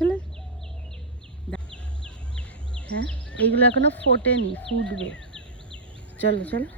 চলে। হ্যাঁ, এইগুলো এখনো ফোটেনি, ফুটবে। চলো চলো।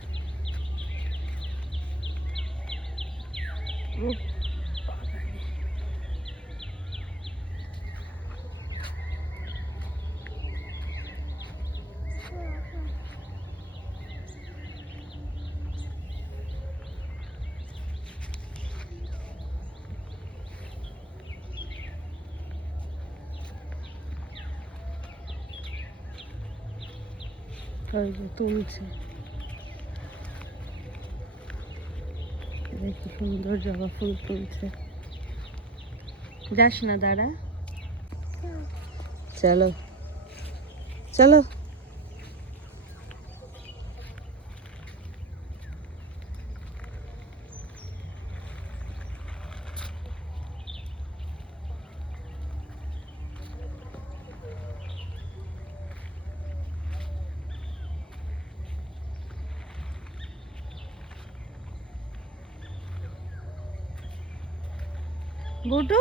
তুলছে, কি সুন্দর জবা ফুল তুলছে। যাস না, দাঁড়া। চলো চলো। বুটু,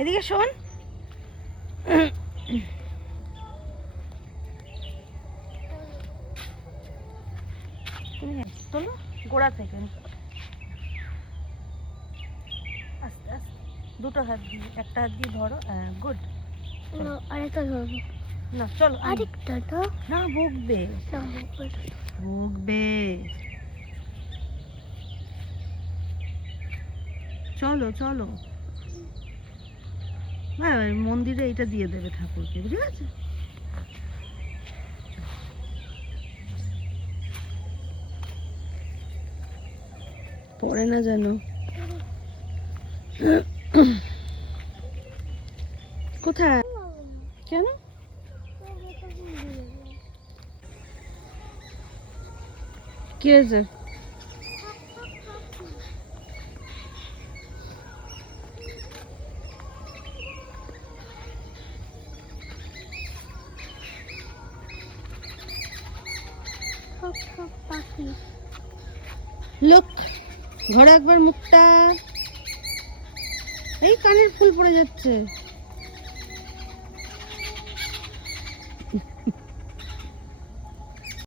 এদিকে শোন। চলো গোড়া থেকে আস্তে আস্তে, দুটো হাত দিয়ে, একটা হাত দিয়ে ধরো। গুড। আরেকটা ধরবো না, চলো। আরেকটা তো না, বকবে বকবে। চলো চলো। হ্যাঁ, মন্দিরে এটা দিয়ে দেবে ঠাকুরকে, বুঝে গেছে? পড়ে না যেন। কোথায়? কেন? কি হয়েছে? লোক ঘোরা একবার মুখটা। এই কানের ফুল পড়ে যাচ্ছে।